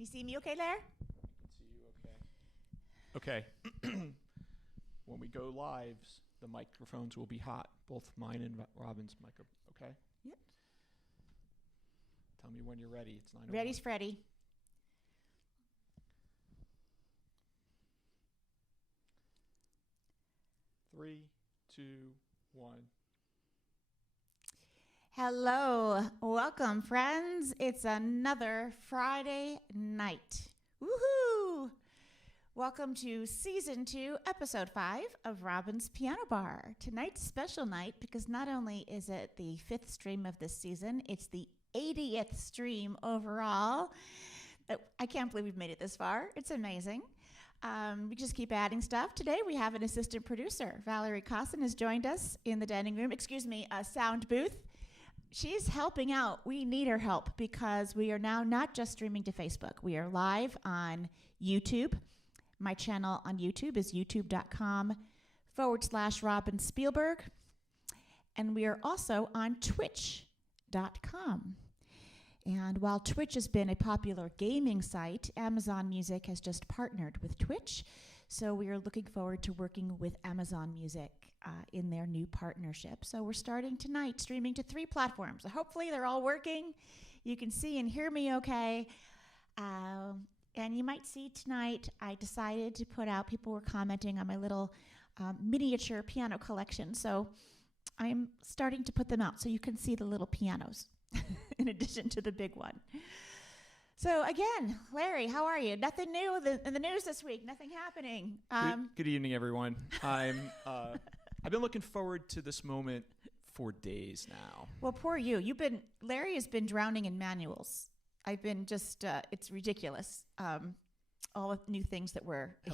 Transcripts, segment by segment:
Can you see me okay there? I can see you okay. Okay. When we go lives, the microphones will be hot, both mine and Robin's micro. Okay? Yep. Tell me when you're ready. It's 9:01. Ready's Freddy. 3, 2, 1. Hello. Welcome, friends. It's another Friday night. Woohoo! Welcome to Season 2, Episode 5 of Robin's Piano Bar. Tonight's special night because not only is it the 5th stream of this season, it's the 80th stream overall. I can't believe we've made it this far. It's amazing. We just keep adding stuff. Today we have an assistant producer. Valerie Cosson has joined us in the dining room. A sound booth. She's helping out. We need her help because we are now not just streaming to Facebook. We are live on YouTube. My channel on YouTube is youtube.com/Robin Spielberg. And we are also on twitch.com. And while Twitch has been a popular gaming site, Amazon Music has just partnered with Twitch. So we are looking forward to working with Amazon Music in their new partnership. So we're starting tonight streaming to 3 platforms. So hopefully they're all working. You can see and hear me okay. And you might see tonight, I decided to put out, people were commenting on my little miniature piano collection. So I'm starting to put them out so you can see the little pianos in addition to the big one. So again, Larry, how are you? Nothing new in the news this week. Nothing happening. Good evening, everyone. I've been looking forward to this moment for days now. Well, poor you. Larry has been drowning in manuals. I've been just, it's ridiculous. All the new things that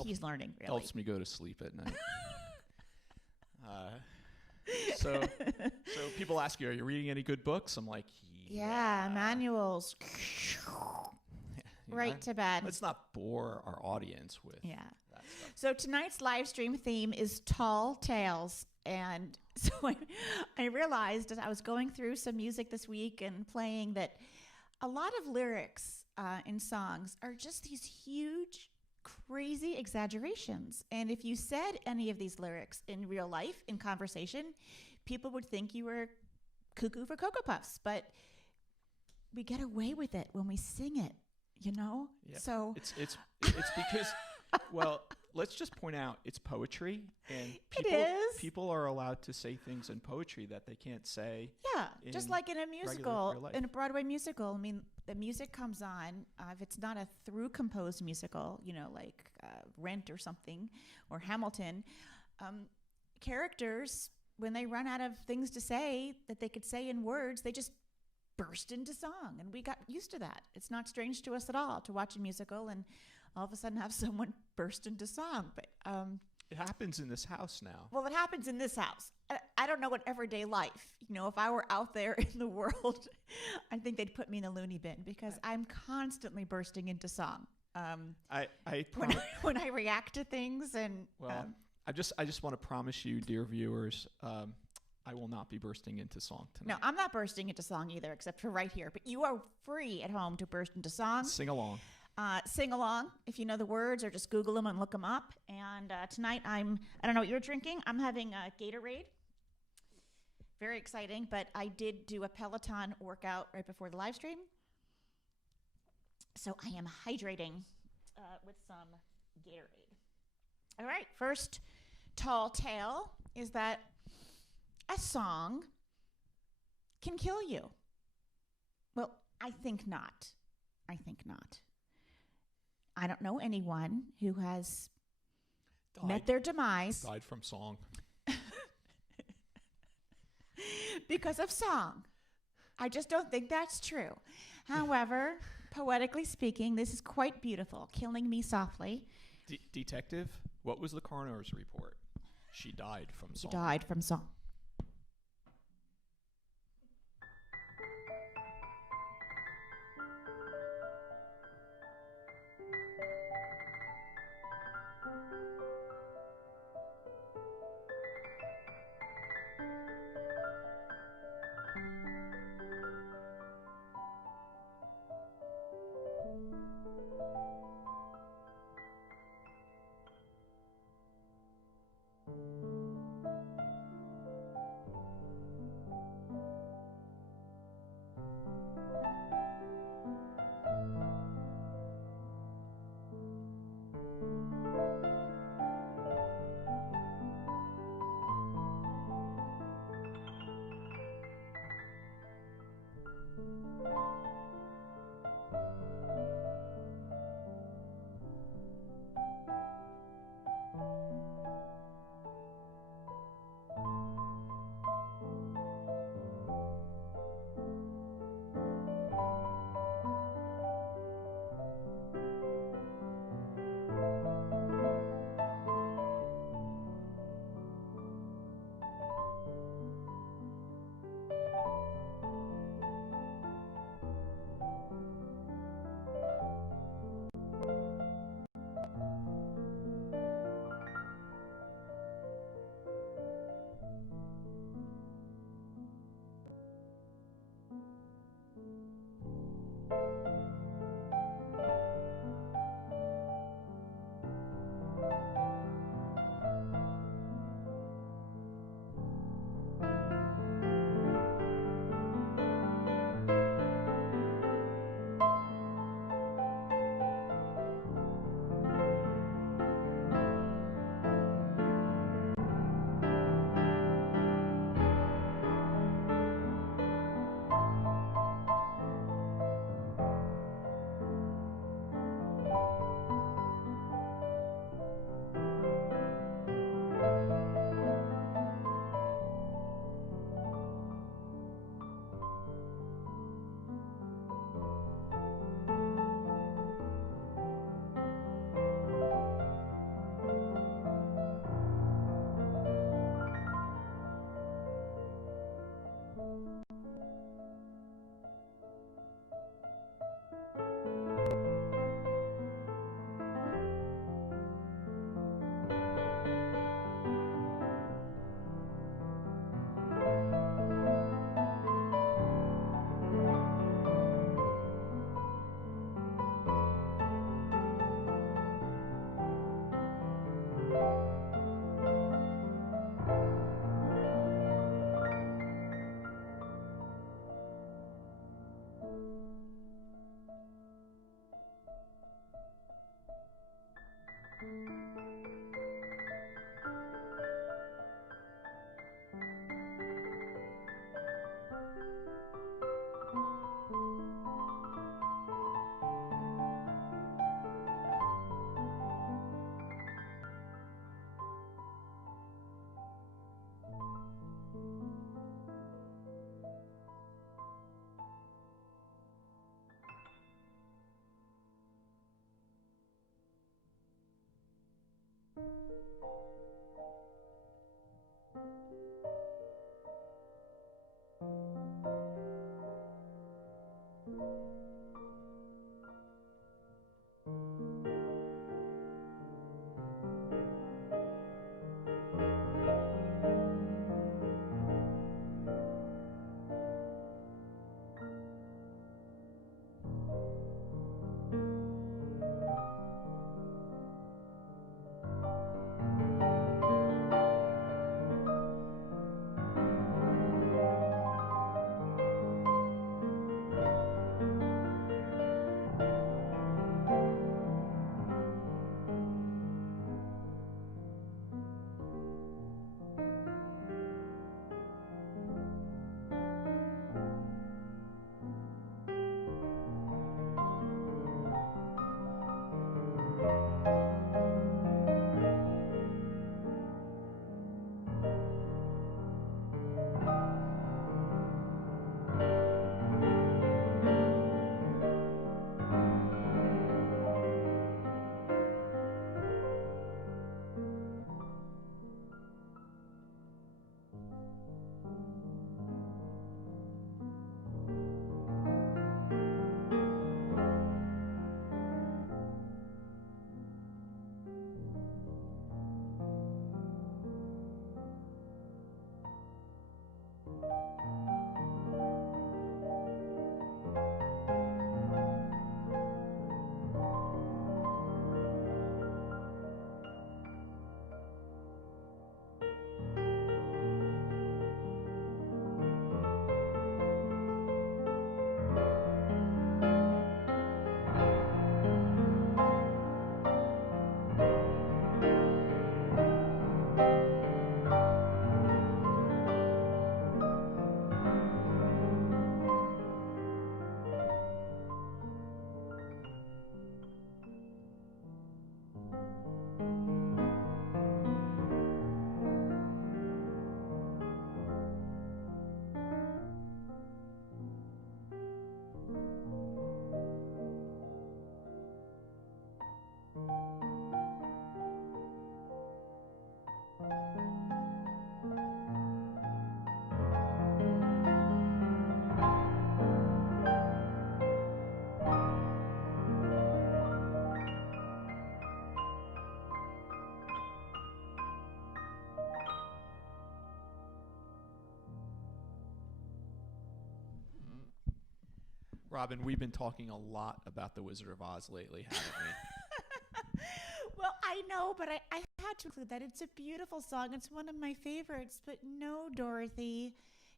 he's learning, really. Helps me go to sleep at night. So people ask you, are you reading any good books? I'm like, yeah, manuals. Right to bed. Let's not bore our audience with that stuff. So tonight's live stream theme is Tall Tales. And so I realized as I was going through some music this week and playing that a lot of lyrics in songs are just these huge, crazy exaggerations. And if you said any of these lyrics in real life, in conversation, people would think you were cuckoo for Cocoa Puffs. But we get away with it when we sing it, you know? Yeah. So it's because, well, let's just point out it's poetry, and people are allowed to say things in poetry that they can't say. Yeah, just like in a musical, real life. in a Broadway musical. I mean, the music comes on. If it's not a through-composed musical, like Rent or something, or Hamilton, characters, when they run out of things to say that they could say in words, they just burst into song, and we got used to that. It's not strange to us at all to watch a musical and all of a sudden have someone burst into song. But it happens in this house now. Well, it happens in this house. I don't know what everyday life. If I were out there in the world, I think they'd put me in a loony bin because I'm constantly bursting into song. When I react to things and I just want to promise you, dear viewers, I will not be bursting into song tonight. No, I'm not bursting into song either, except for right here. But you are free at home to burst into song. Sing along. Sing along if you know the words, or just Google them and look them up. And tonight I don't know what you're drinking. I'm having a Gatorade. Very exciting, but I did do a Peloton workout right before the live stream. So I am hydrating with some Gatorade. All right, first tall tale is that a song can kill you. Well, I think not. I don't know anyone who has met their demise. Died from song. Because of song. I just don't think that's true. However, poetically speaking, this is quite beautiful. Killing me softly. Detective, what was the coroner's report? She died from song. She died from song. Robin, we've been talking a lot about The Wizard of Oz lately, haven't we? Well, I know, but I had to include that. It's a beautiful song. It's one of my favorites. But no, Dorothy,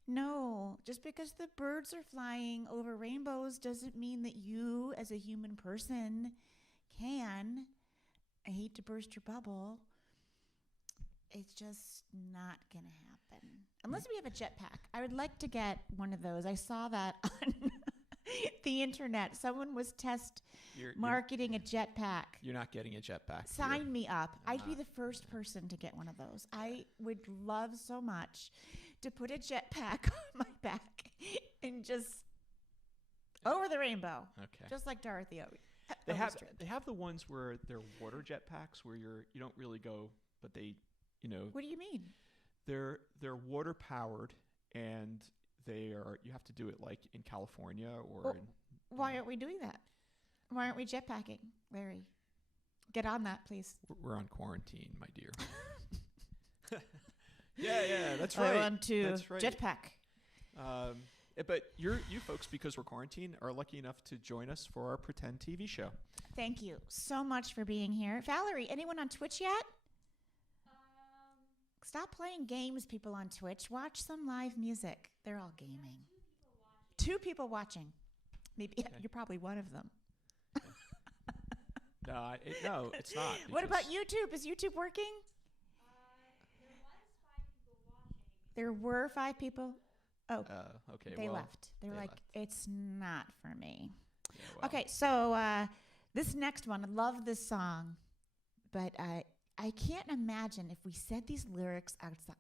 no. Just because the birds are flying over rainbows doesn't mean that you, as a human person, can. I hate to burst your bubble. It's just not going to happen. Unless we have a jetpack. I would like to get one of those. I saw that on the internet. Someone was marketing a jetpack. You're not getting a jetpack. Sign me up. I'd be the first person to get one of those. I would love so much to put a jetpack on my back and just over the rainbow. Okay. Just like Dorothy. They have the ones where they're water jetpacks where you don't really go, but they, What do you mean? They're water powered, and you have to do it like in California or why aren't we doing that? Why aren't we jetpacking, Larry? Get on that, please. We're on quarantine, my dear. Yeah, that's right. I want to that's right. jetpack. But you folks, because we're quarantined, are lucky enough to join us for our pretend TV show. Thank you so much for being here. Valerie, anyone on Twitch yet? Stop playing games, people on Twitch. Watch some live music. They're all gaming. 2 people watching. Maybe you're probably one of them. No, it's not. What about YouTube? Is YouTube working? There were 5 people. Oh, okay. They left. They were like, left. It's not for me. Yeah, well. Okay, so this next one, I love this song, but I can't imagine if we said these lyrics outside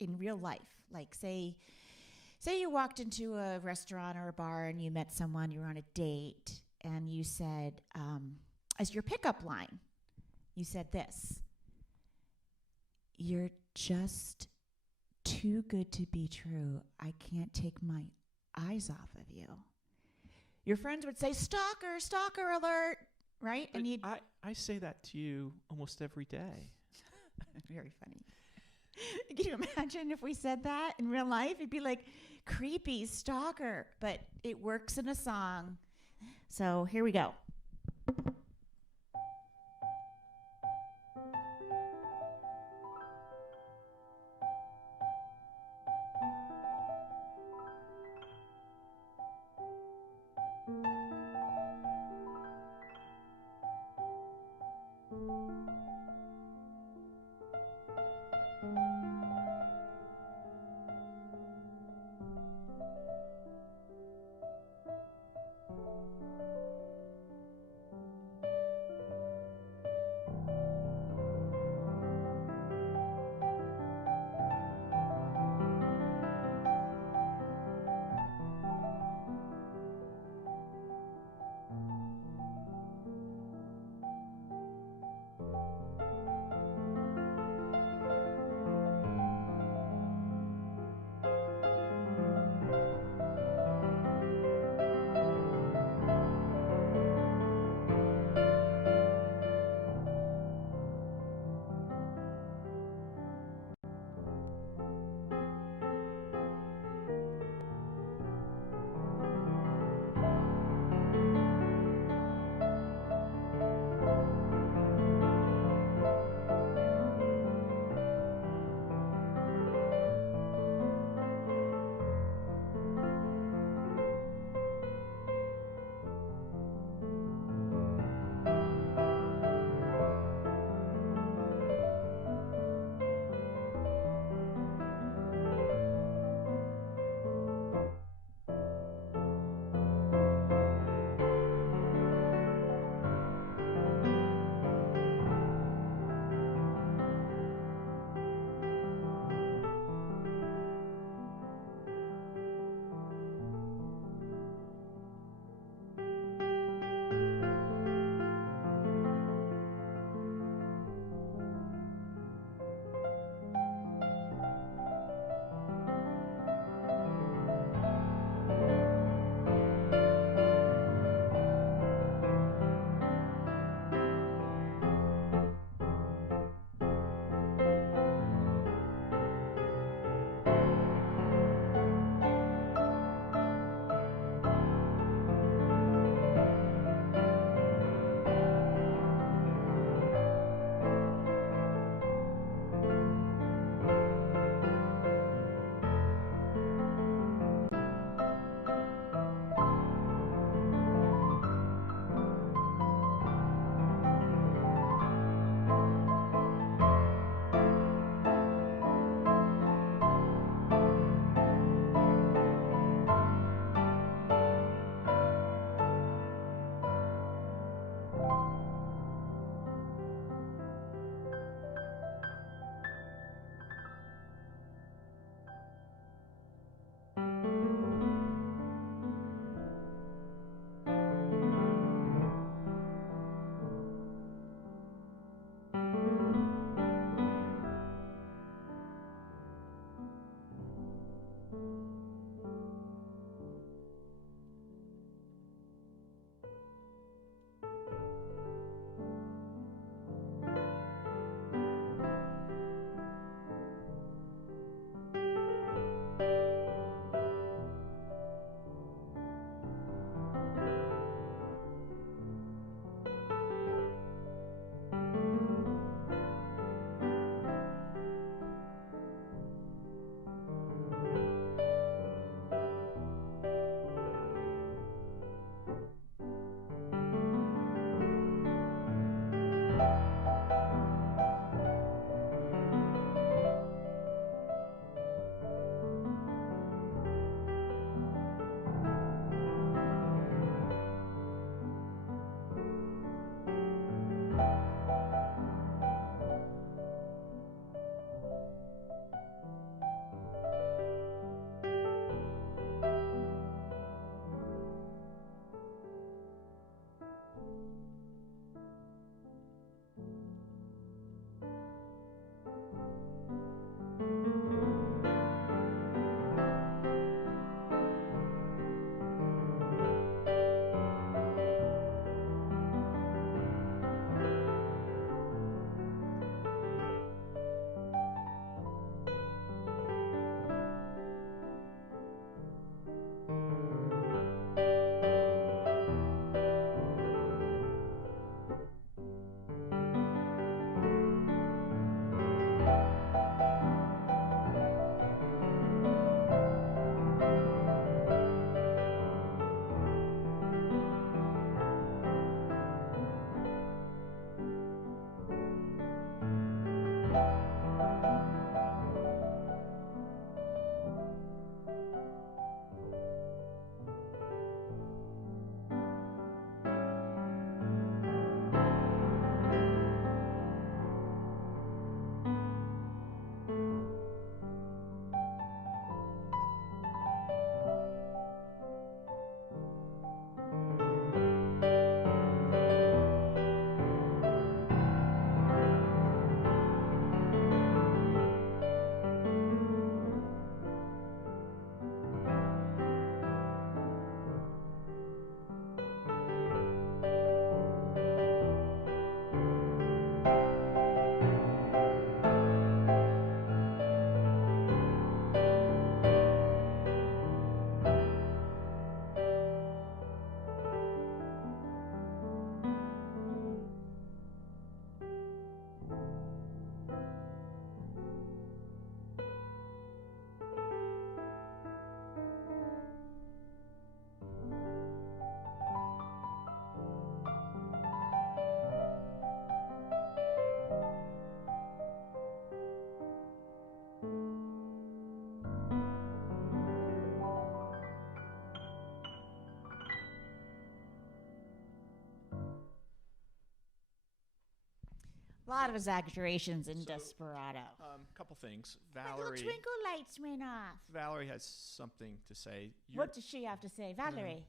in real life. Like, say you walked into a restaurant or a bar and you met someone, you were on a date, and you said, as your pickup line, you said this: "You're just too good to be true. I can't take my eyes off of you." Your friends would say, "Stalker, stalker alert," right? But and I say that to you almost every day. Very funny. Can you imagine if we said that in real life? It'd be like creepy stalker, but it works in a song. So here we go. A lot of exaggerations in So, Desperado. Couple things. My little Valerie. twinkle lights went off. Valerie has something to say. What does she have to say? Valerie.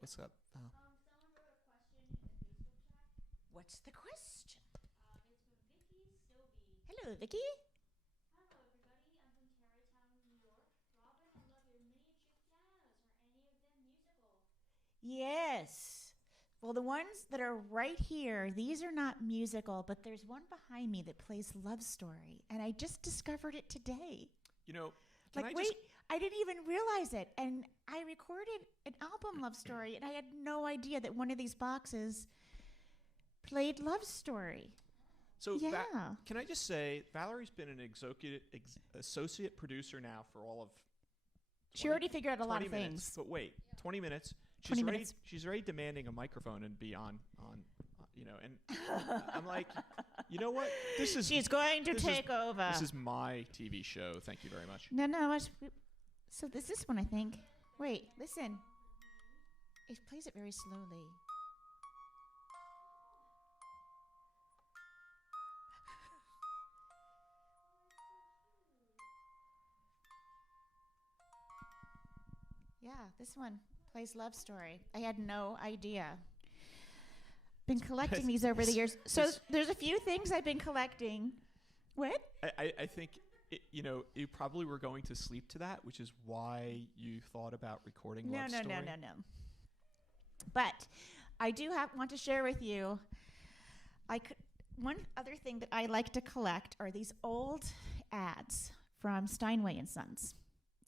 What's up? Someone wrote a question in the Facebook chat. What's the question? It's from Vicky Sylvie. Hello, Vicky. Hello, everybody. I'm from Tarrytown, New York. Robin, I love your miniature pianos. Are any of them musical? Yes. Well, the ones that are right here, these are not musical, but there's one behind me that plays Love Story, and I just discovered it today. You know, I didn't even realize it, and I recorded an album, Love Story, and I had no idea that one of these boxes played Love Story. So yeah. Can I just say, Valerie's been an associate producer now for all of. She already figured out a lot of minutes, things. But wait, 20 minutes. 20 minutes. She's already demanding a microphone and be on and I'm like, you know what? She's going to take over. This is my TV show. Thank you very much. No. So this is one, I think. Wait, listen. It plays it very slowly. Yeah, this one plays Love Story. I had no idea. Been collecting these over the years. So there's a few things I've been collecting. What? I think you probably were going to sleep to that, which is why you thought about recording No, Love no, Story. no, no, no. But I do want to share with you. One other thing that I like to collect are these old ads from Steinway and Sons.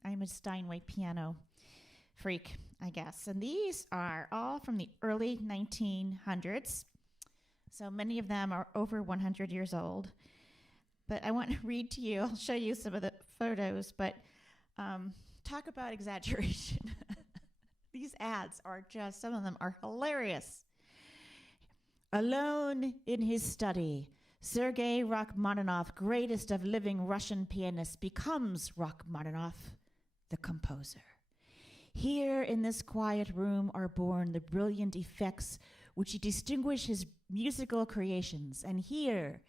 I'm a Steinway piano freak, I guess. And these are all from the early 1900s. So many of them are over 100 years old. But I want to read to you. I'll show you some of the photos. But talk about exaggeration. These ads are just, some of them are hilarious. Alone in his study, Sergei Rachmaninoff, greatest of living Russian pianists, becomes Rachmaninoff, the composer. Here in this quiet room are born the brilliant effects which distinguish his musical creations. And here,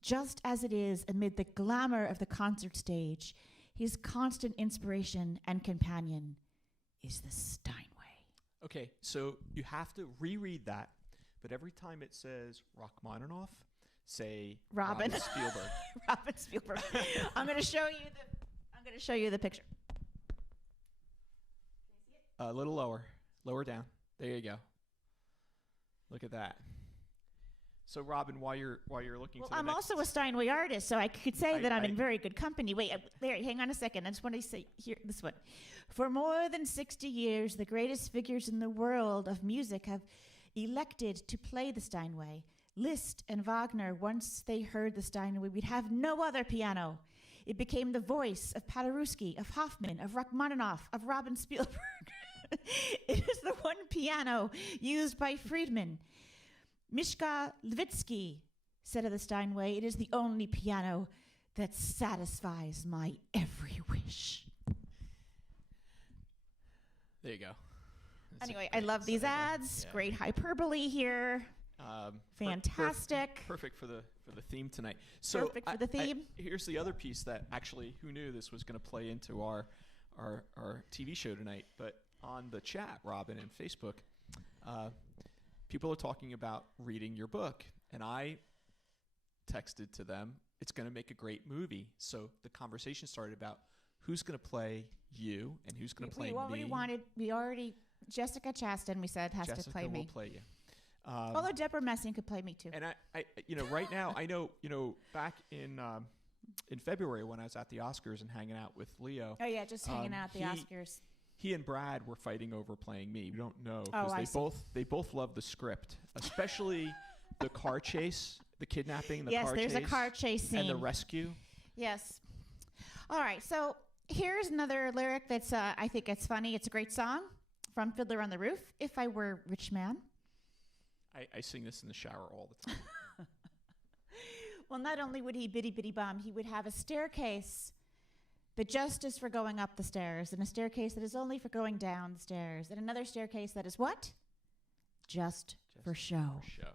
just as it is amid the glamour of the concert stage, his constant inspiration and companion is the Steinway. Okay, so you have to reread that, but every time it says Rachmaninoff, say Robin Spielberg. Robin Spielberg. I'm going to show you the picture. A little lower down. There you go. Look at that. So, Robin, while you're looking, Well, to the I'm next, also a Steinway artist, so I could say that I'm in very good company. Wait, there, hang on a second. I just want to say here this one. For more than 60 years, the greatest figures in the world of music have elected to play the Steinway. Liszt and Wagner, once they heard the Steinway, we'd have no other piano. It became the voice of Paderewski, of Hoffman, of Rachmaninoff, of Robin Spielberg. It is the one piano used by Friedman. Mishka Levitsky said of the Steinway, it is the only piano that satisfies my every wish. there you go. That's Anyway, a I great love these segue. ads. Yeah. Great hyperbole here. Fantastic. Perfect for the theme tonight. So Perfect for the theme. Here's the other piece that actually, who knew this was going to play into our TV show tonight? But on the chat, Robin, and Facebook, people are talking about reading your book, and I texted to them, it's going to make a great movie. So the conversation started about who's going to play you and who's going to play me. Jessica Chastain, we said, has Jessica to play me. will play you. Although Deborah Messing could play me too. And I right now, I know, back in February when I was at the Oscars and hanging out with Leo. Oh yeah, just hanging out at the Oscars. He and Brad were fighting over playing me. We don't know Oh, because they both love the script, especially the car chase, the kidnapping, the car chase. Yes, there's a car chase scene. And the rescue. Yes. All right, so here's another lyric that's, I think it's funny. It's a great song from Fiddler on the Roof. If I were rich man. I sing this in the shower all the time. Well, not only would he biddy biddy bum, he would have a staircase that just is for going up the stairs, and a staircase that is only for going down the stairs, and another staircase that is what? Just for show. For show.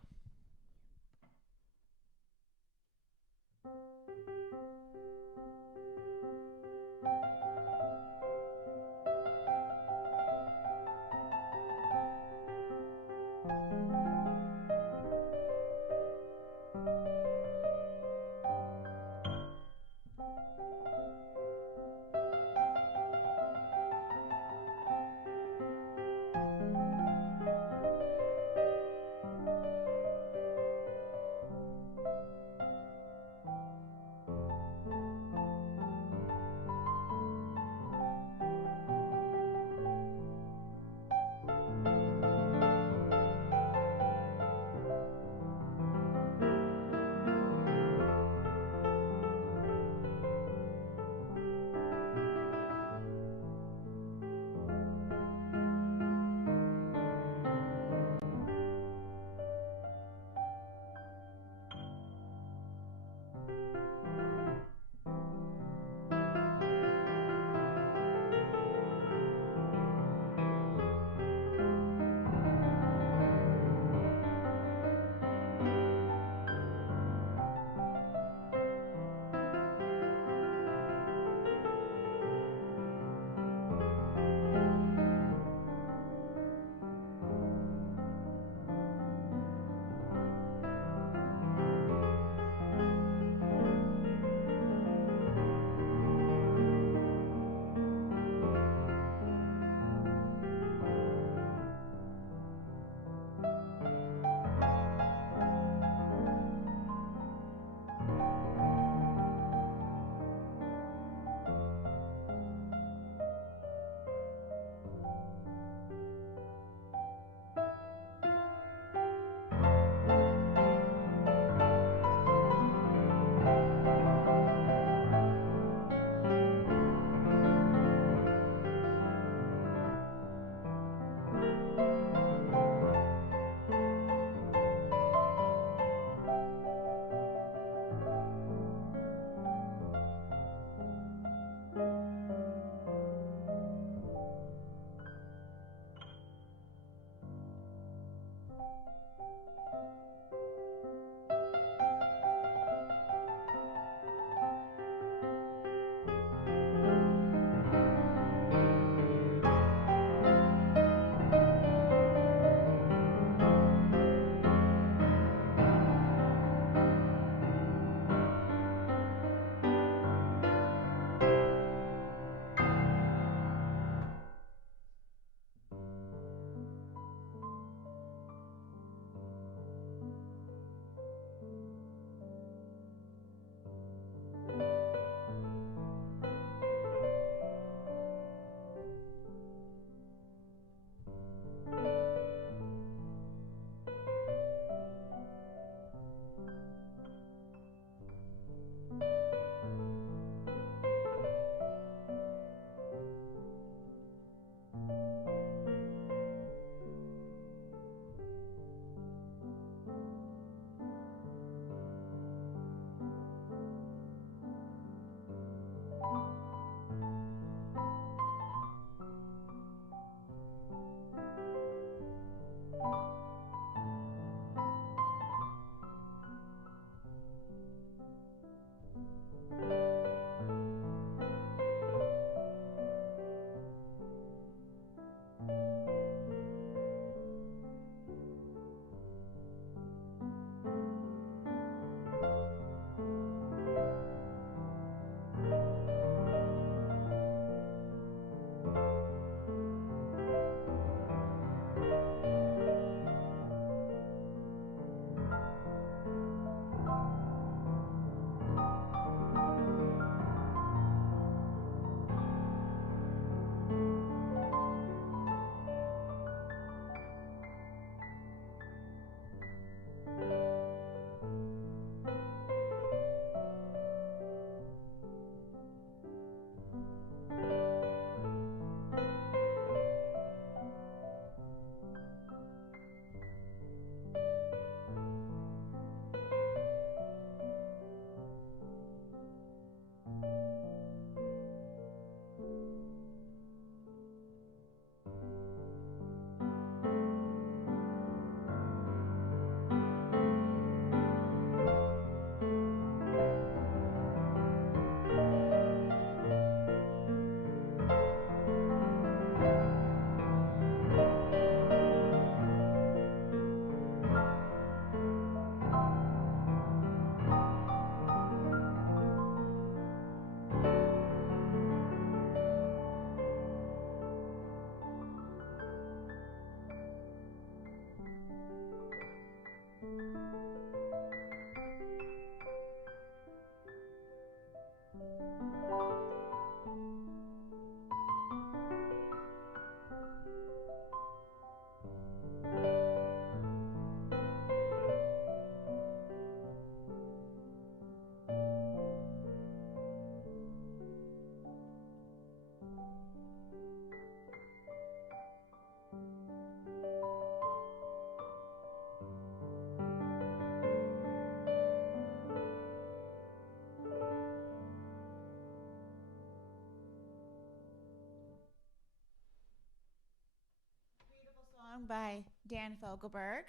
Beautiful song by Dan Fogelberg,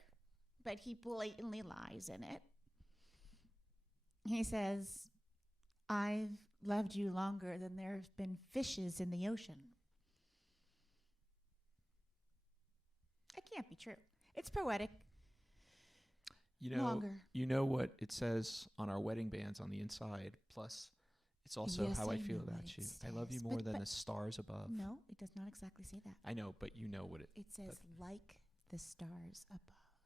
but he blatantly lies in it. He says, I've loved you longer than there have been fishes in the ocean. It can't be true. It's poetic. You know, Longer. you know what it says on our wedding bands on the inside. Plus, it's also Yes, how I I feel know what about it you. I love you says, more than but the stars above. No, it does not exactly say that. I know, but you know what it. It says, like the stars above.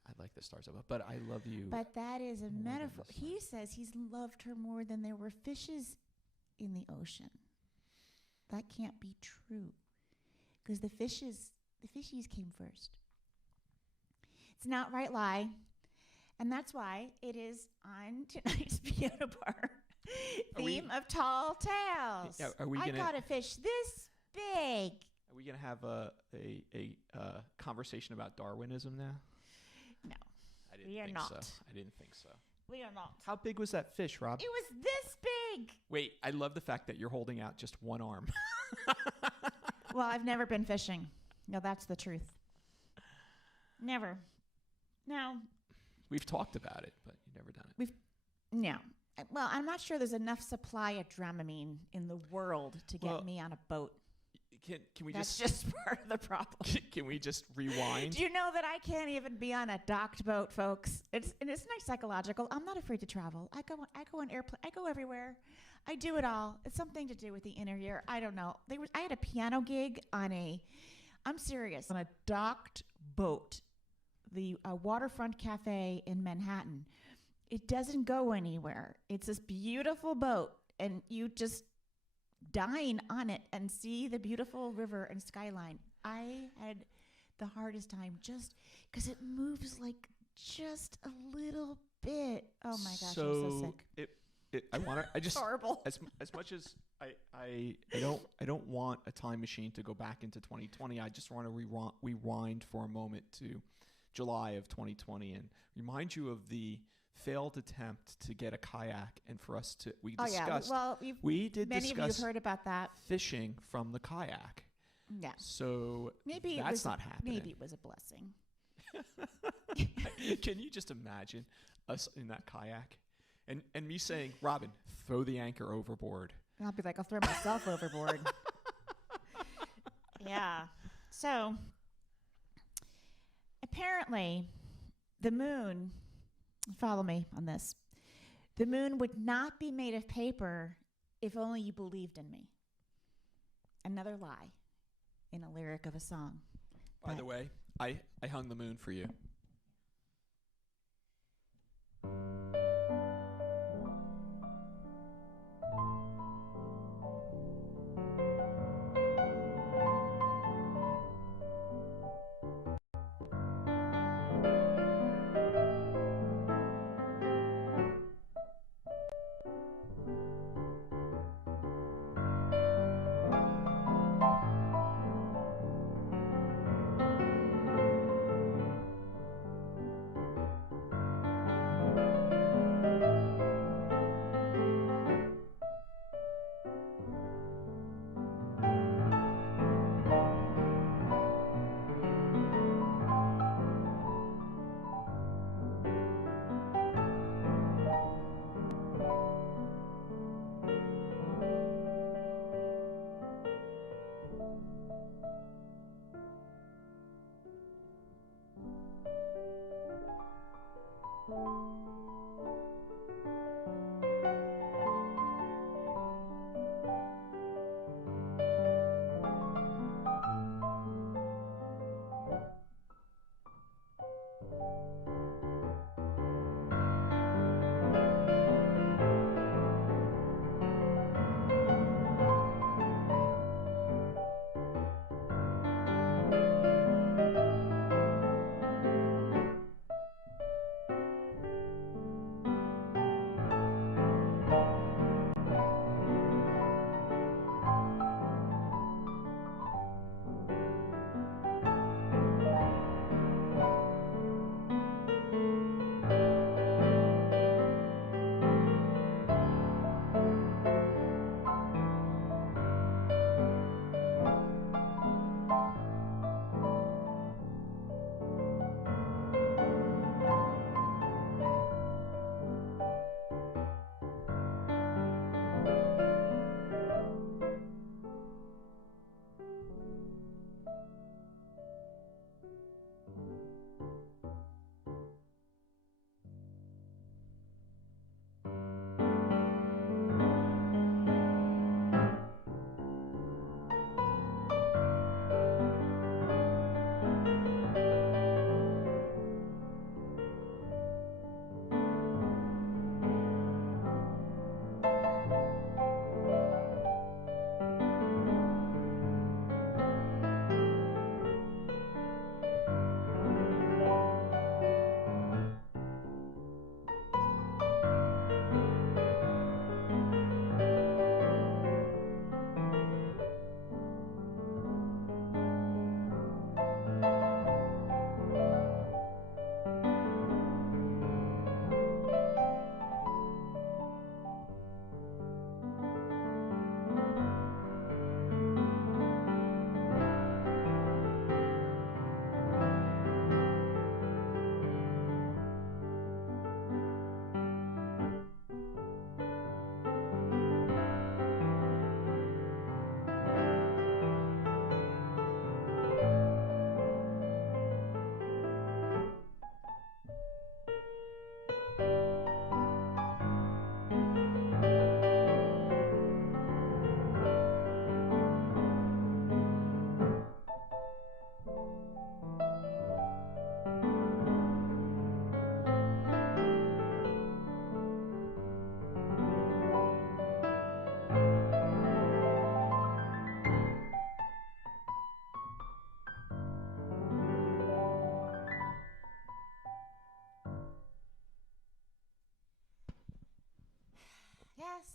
I like the stars above, but I love you. But that is a more than metaphor. the He says he's loved her more than there were fishes in the ocean. That can't be true, because the fishies came first. It's an outright lie, and that's why it is on tonight's piano bar theme of tall tales. Yeah, are we I gonna- caught a fish this big. Are we gonna have a conversation about Darwinism now? No, I didn't we are think not. so. I didn't think so. We are not. How big was that fish, Rob? It was this big. Wait, I love the fact that you're holding out just one arm. Well, I've never been fishing. No, that's the truth. Never. No. We've talked about it, but you've never done it. No. Well, I'm not sure there's enough supply of Dramamine in the world to get Well, me on a boat. Can we That's just just part of the problem. can we just rewind? Do you know that I can't even be on a docked boat, folks? It's nice psychological. I'm not afraid to travel. I go on airplane. I go everywhere. I do it all. It's something to do with the inner ear. I don't know. I had a piano gig I'm serious, on a docked boat, the waterfront cafe in Manhattan. It doesn't go anywhere. It's this beautiful boat, and you just dine on it and see the beautiful river and skyline. I had the hardest time just because it moves like just a little bit. Oh my gosh, I'm so sick. I just Horrible. as much as I don't want a time machine to go back into 2020. I just want to rewind for a moment to July of 2020 and remind you of the failed attempt to get a kayak, and for us to discussed. Well, we did many of you discuss have heard about that. fishing from the kayak. Yeah. So Maybe that's not happening. Maybe it was a blessing. Can you just imagine us in that kayak and me saying, Robin, throw the anchor overboard? And I'll be like, I'll throw myself overboard. Yeah. So apparently the moon, follow me on this, the moon would not be made of paper if only you believed in me. Another lie in a lyric of a song. By the way, I hung the moon for you.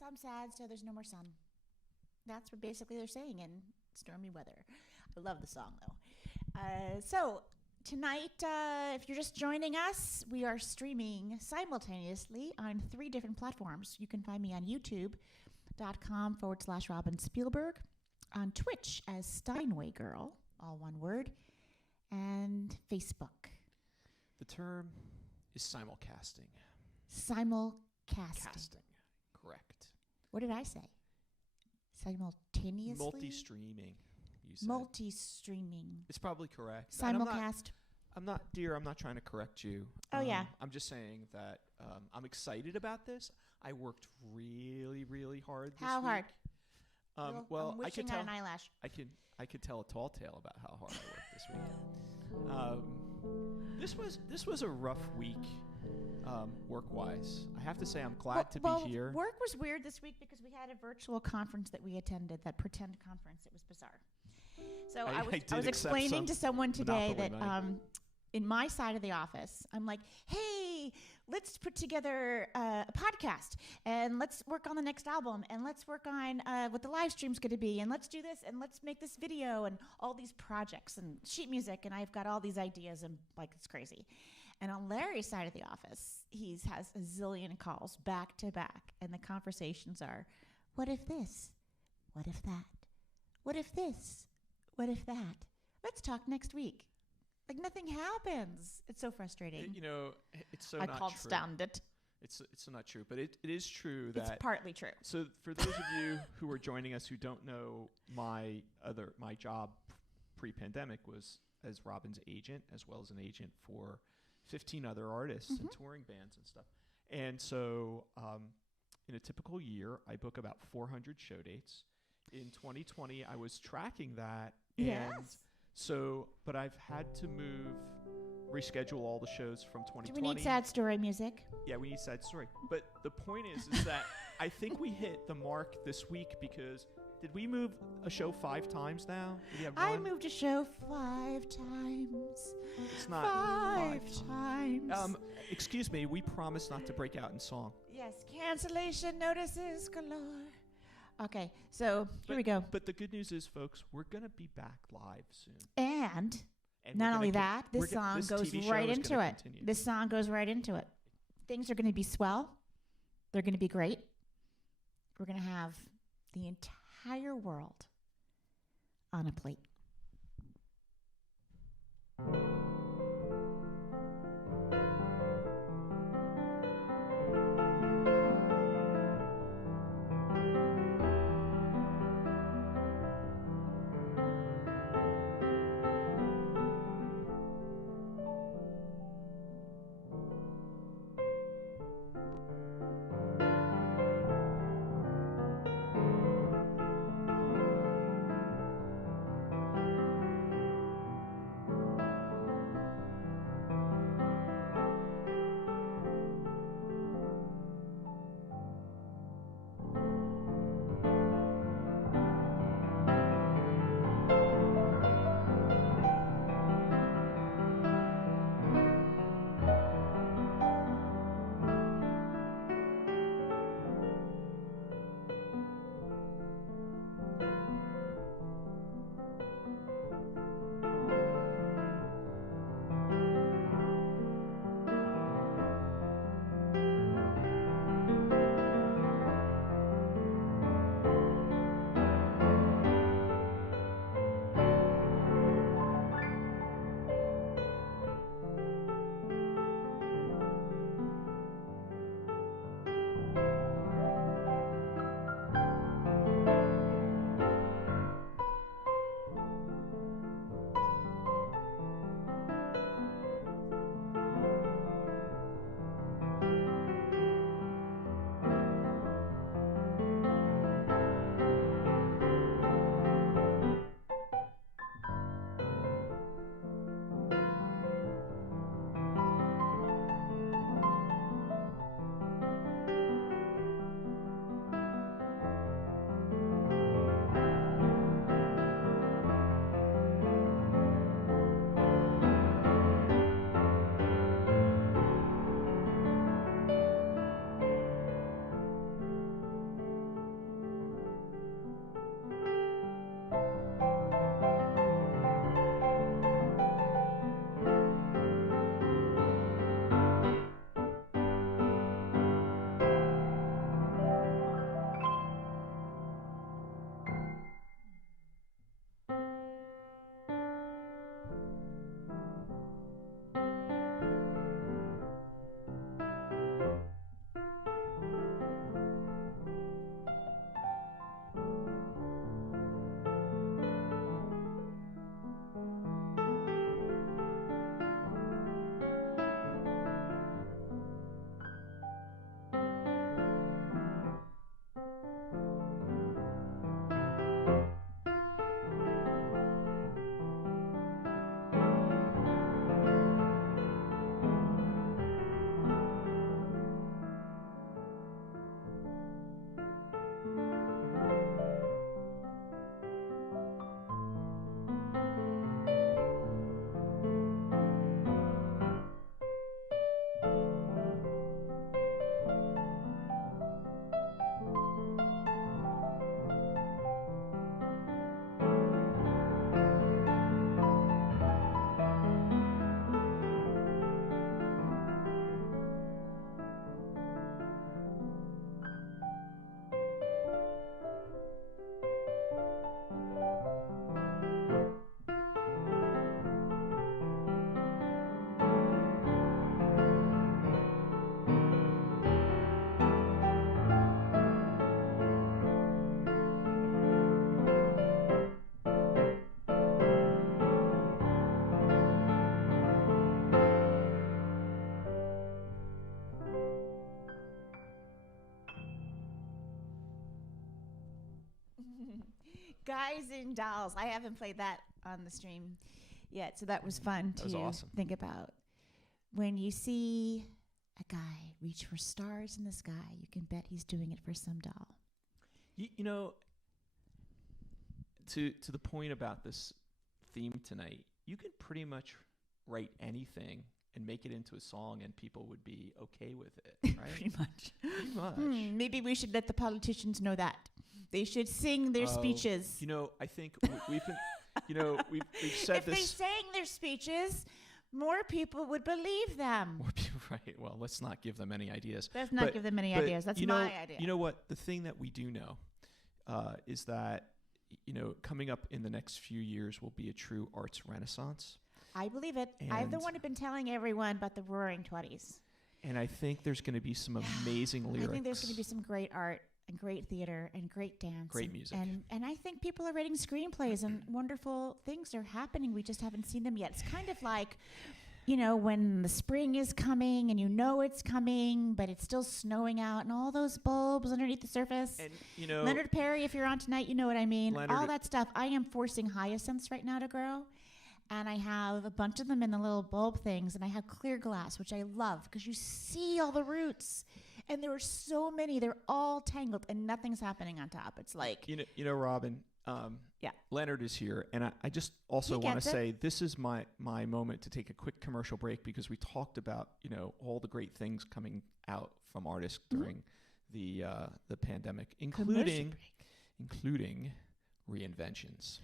I'm sad, so there's no more sun. That's what basically they're saying in stormy weather. I love the song, though. So tonight, if you're just joining us, we are streaming simultaneously on 3 different platforms. You can find me on youtube.com/Robin Spielberg, on Twitch as Steinway Girl, all one word, and Facebook. The term is simulcasting. Simulcasting. Correct. What did I say? Simultaneously? Multi-streaming, you said. Multi-streaming. It's probably correct. And Simulcast. I'm not trying to correct you. Oh, yeah. I'm just saying that I'm excited about this. I worked really, really hard this How week. hard? Well, I'm I wishing could on tell. an eyelash. I could tell a tall tale about how hard I worked this week. This was a rough week, work-wise. I have to say I'm glad to be here. Work was weird this week because we had a virtual conference that we attended, that pretend conference. It was bizarre. So I was explaining to someone today that in my side of the office, I'm like, hey, let's put together a podcast, and let's work on the next album, and let's work on what the live stream's going to be, and let's do this, and let's make this video, and all these projects, and sheet music, and I've got all these ideas, and like it's crazy. And on Larry's side of the office, he has a zillion calls back to back, and the conversations are, what if this? What if that? What if this? What if that? Let's talk next week. Like nothing happens. It's so frustrating. It's so I not can't true. stand it. It's not true, but it is true that. It's partly true. So for those of you who are joining us who don't know, my job pre-pandemic was as Robin's agent, as well as an agent for 15 other artists and touring bands and stuff. And so in a typical year, I book about 400 show dates. In 2020, I was tracking that. Yes. And so, but I've had to reschedule all the shows from 2020. Do we need sad story music? Yeah, we need sad story. But the point is that I think we hit the mark this week because did we move a show 5 times now? Did we have I one? moved a show 5 times. It's not 5 times. Excuse me, we promised not to break out in song. Yes, cancellation notices galore. Okay, so here we go. But the good news is, folks, we're going to be back live soon. And we're not gonna only that, this song goes TV show right is into gonna it. continue. This song goes right into it. Things are going to be swell. They're going to be great. We're going to have the entire world on a plate. Guys and Dolls. I haven't played that on the stream yet, so that was fun That was to awesome. think about. When you see a guy reach for stars in the sky, you can bet he's doing it for some doll. You know, to the point about this theme tonight, you can pretty much write anything and make it into a song, and people would be okay with it, right? Pretty much. Pretty much. Maybe we should let the politicians know that. They should sing their speeches. You know, I think we've been, you know, we've said If this. they sang their speeches, more people would believe them. More people, right? Well, let's not give them any ideas. Let's not But- give them any but ideas. That's you know, my idea. You know what? The thing that we do know is that, you know, coming up in the next few years will be a true arts renaissance. I believe it. I'm the And- one who've been telling everyone about the Roaring Twenties. And I think there's going to be some amazing lyrics. I think there's going to be some great art and great theater and great dance. Great and- music. And I think people are writing screenplays and wonderful things are happening. We just haven't seen them yet. It's kind of like, you know, when the spring is coming and you know it's coming, but it's still snowing out and all those bulbs underneath the surface. And, you know, Leonard Perry, if you're on tonight, you know what I mean. All Leonard- that stuff. I am forcing hyacinths right now to grow. And I have a bunch of them in the little bulb things. And I have clear glass, which I love because you see all the roots. And there are so many. They're all tangled and nothing's happening on top. It's like, you know, Robin. Yeah. Leonard is here, and I just also He want gets to it. say this is my moment to take a quick commercial break because we talked about, you know, all the great things coming out from artists during the pandemic, including reinventions.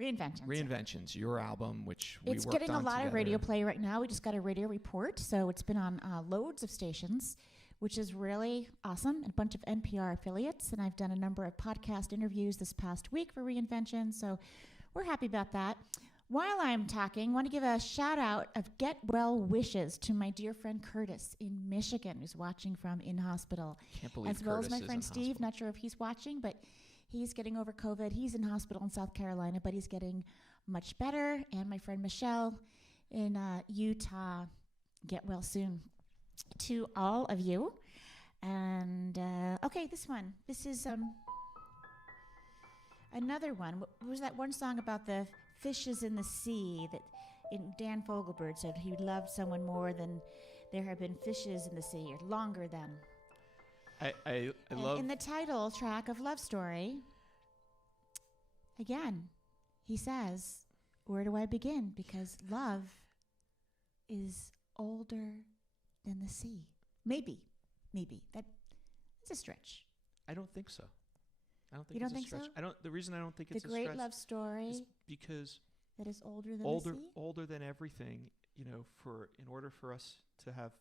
reinventions. Reinventions, your album, which we It's worked getting a on lot of radio together. play right now. We just got a radio report. So it's been on loads of stations, which is really awesome. And a bunch of NPR affiliates. And I've done a number of podcast interviews this past week for Reinvention. So we're happy about that. While I'm talking, I want to give a shout out of get well wishes to my dear friend Curtis in Michigan, who's watching from in hospital. Can't believe As well as Curtis my is in friend Steve, hospital. not sure if he's watching, but he's getting over COVID. He's in hospital in South Carolina, but he's getting much better. And my friend Michelle in Utah, get well soon. To all of you. And, okay, this one. This is another one. What was that one song about the fishes in the sea that Dan Fogelberg said he loved someone more than there have been fishes in the sea, or longer than. I And love in the title track of Love Story, again, he says, where do I begin? Because love is older than the sea. Maybe. That's a stretch. I don't think so. I don't think You it's don't a think stretch. so? I don't. The reason I don't think The it's a great stretch love story is because that is older than the sea. older than everything. You know, in order for us to have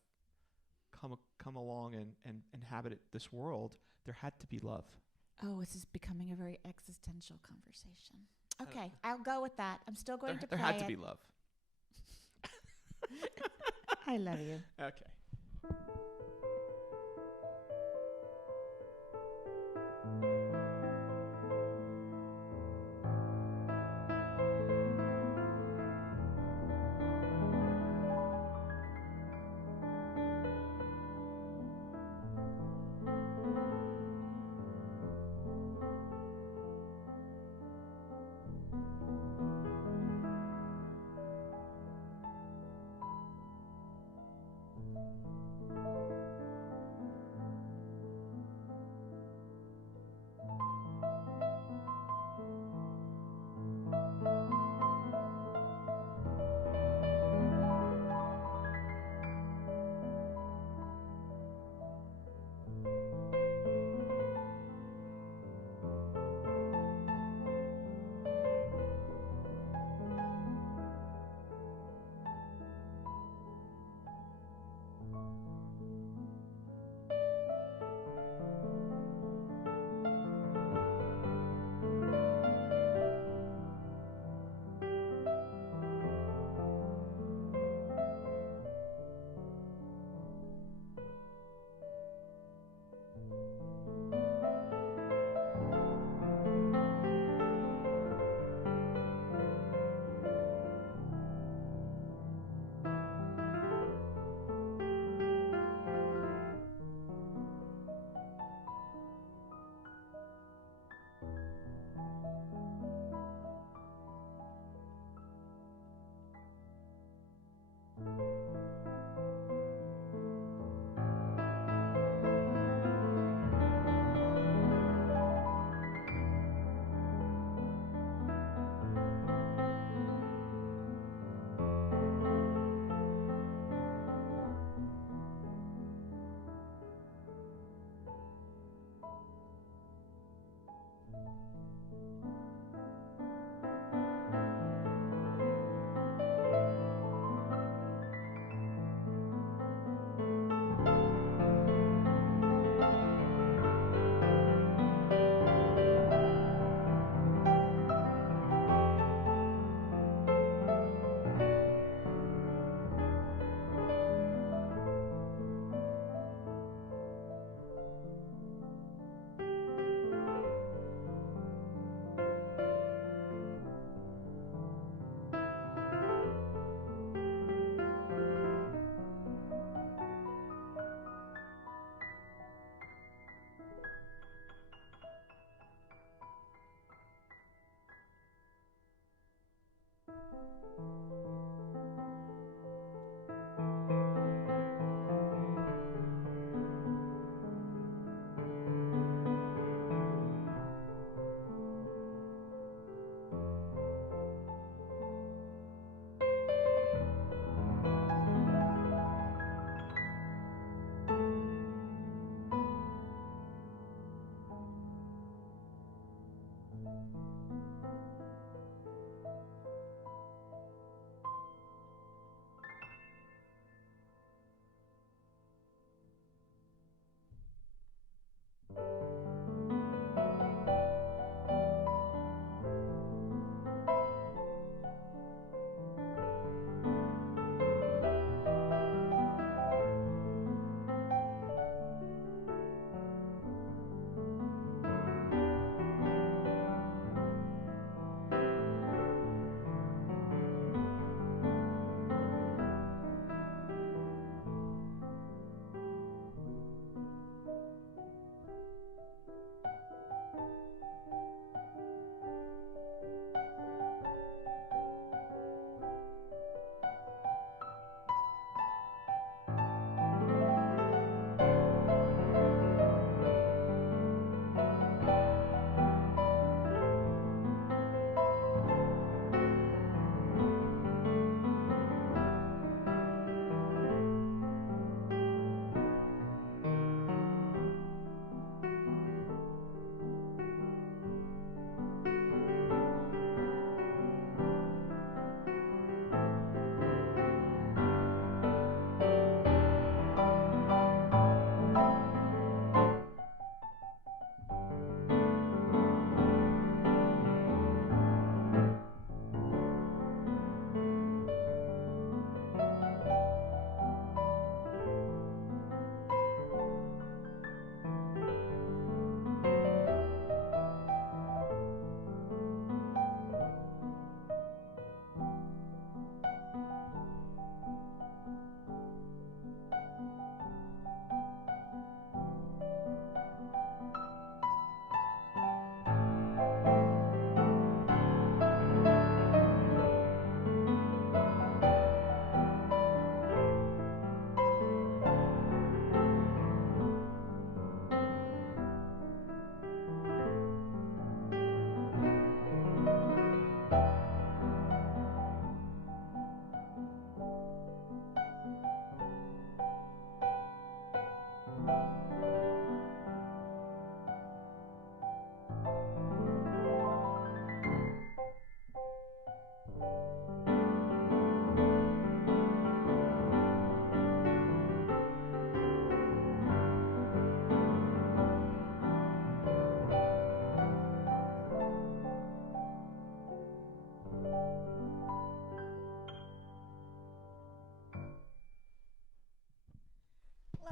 come along and inhabit this world, there had to be love. Oh, this is becoming a very existential conversation. don't Okay, know. I'll go with that. I'm still going to play There had to it. be love. I love you. Okay.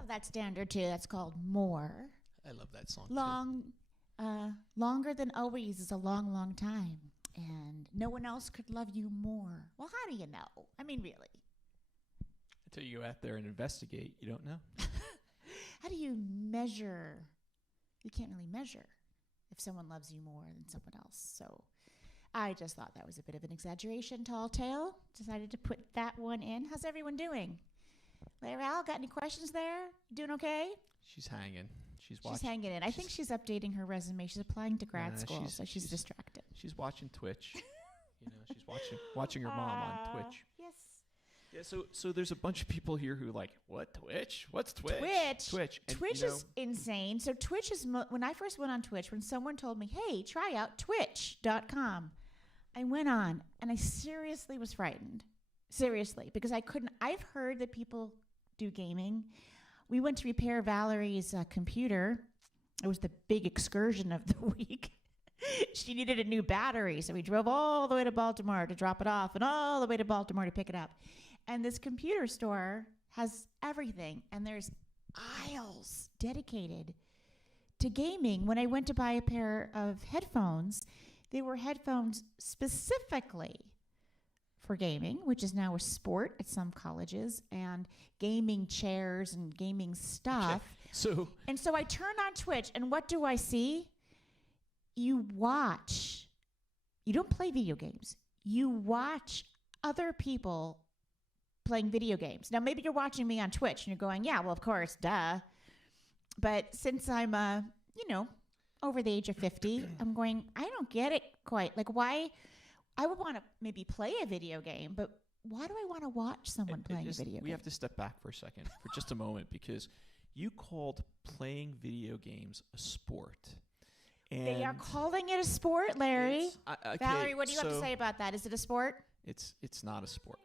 love that standard too. That's called More. I love that song. Longer than always is a long, long time. And no one else could love you more. Well, how do you know? I mean, really. Until you go out there and investigate, you don't know. How do you measure? You can't really measure if someone loves you more than someone else. So I just thought that was a bit of an exaggeration, tall tale. Decided to put that one in. How's everyone doing? Al, got any questions there? Doing okay? She's hanging. She's She's hanging in. I think she's updating her resume. She's applying to grad school, so she's distracted. She's watching Twitch. She's watching her mom on Twitch. Yes. Yeah, so there's a bunch of people here who like, what, Twitch? What's Twitch? Twitch. And, Twitch is insane. So Twitch is, when I first went on Twitch, when someone told me, hey, try out twitch.com, I went on and I seriously was frightened. Seriously, because I've heard that people do gaming. We went to repair Valerie's computer. It was the big excursion of the week. She needed a new battery, so we drove all the way to Baltimore to drop it off and all the way to Baltimore to pick it up. And this computer store has everything, and there's aisles dedicated to gaming. When I went to buy a pair of headphones, they were headphones specifically for gaming, which is now a sport at some colleges, and gaming chairs and gaming stuff. Okay. So I turn on Twitch, and what do I see? You watch. You don't play video games. You watch other people playing video games. Now, maybe you're watching me on Twitch, and you're going, yeah, well, of course, duh. But since I'm, over the age of 50, I'm going, I don't get it quite. Like, why? I would want to maybe play a video game, but why do I want to watch someone playing a video game? We have to step back for a second, for just a moment, because you called playing video games a sport. And they are calling it a sport, Larry. Okay, Valerie, what do you have to say about that? Is it a sport? It's not a sport.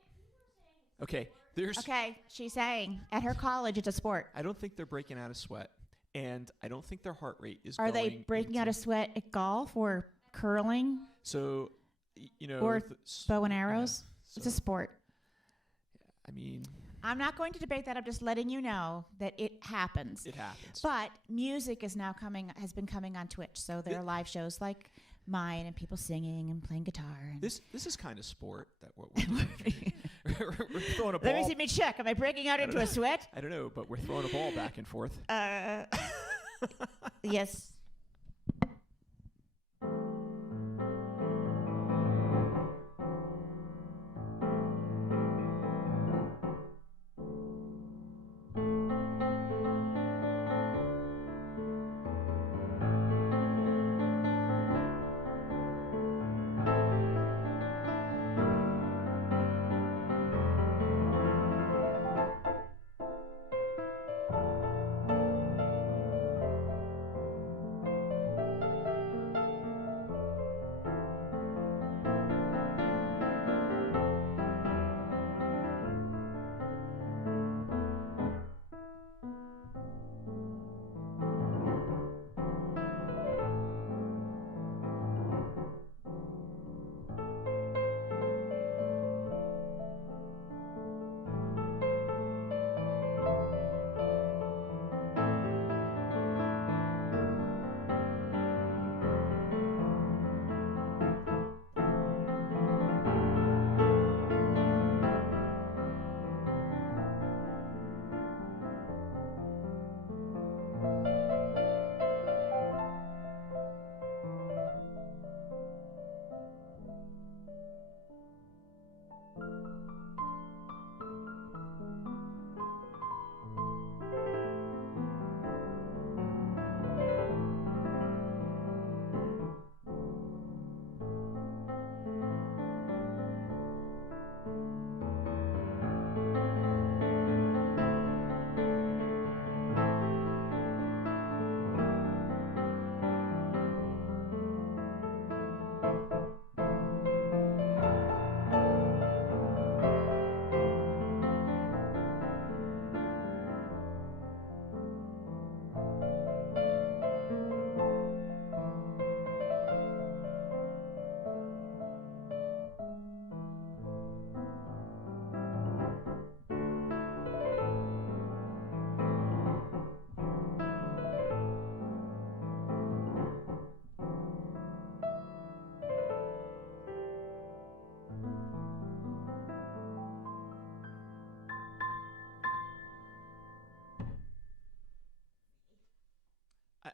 Okay, Okay, she's saying at her college it's a sport. I don't think they're breaking out a sweat, and I don't think their heart rate is Are they breaking out a sweat at golf or curling? So, or bow and arrows? Yeah, it's a sport. I mean, I'm not going to debate that. I'm just letting you know that it happens. It happens. But music has been coming on Twitch. So there are live shows like mine and people singing and playing guitar. And this is kind of sport that what we're doing. We're throwing a ball. Let me check. Am I breaking out into a sweat? I don't know, but we're throwing a ball back and forth. Yes.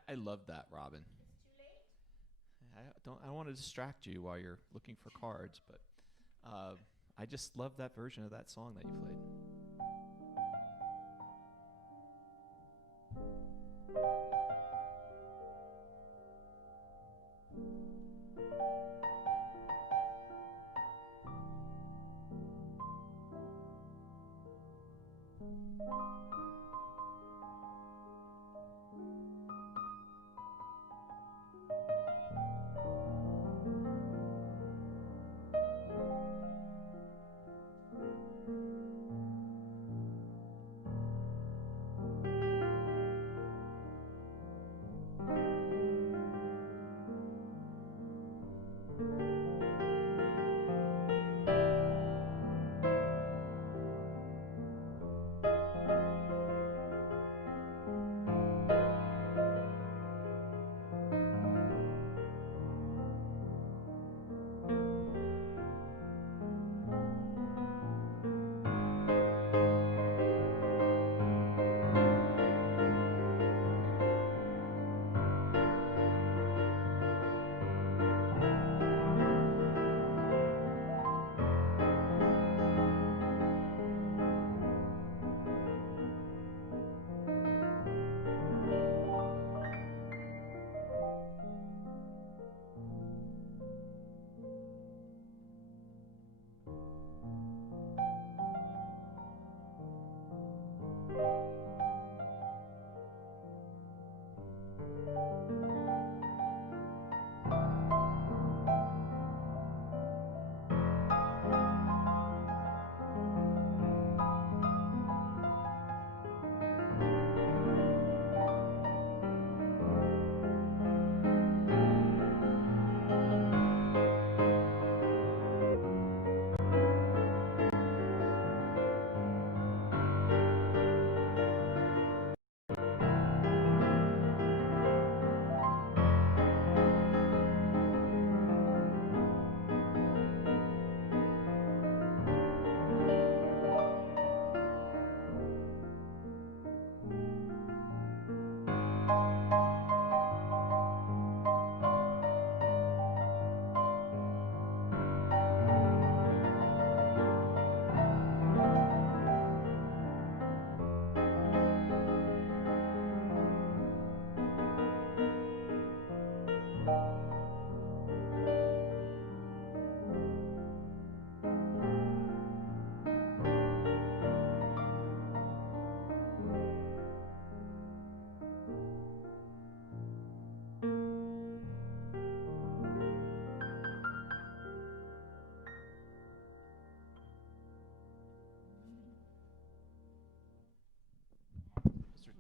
I love that, Robin. It's too late. I don't want to distract you while you're looking for cards, but I just love that version of that song that you played.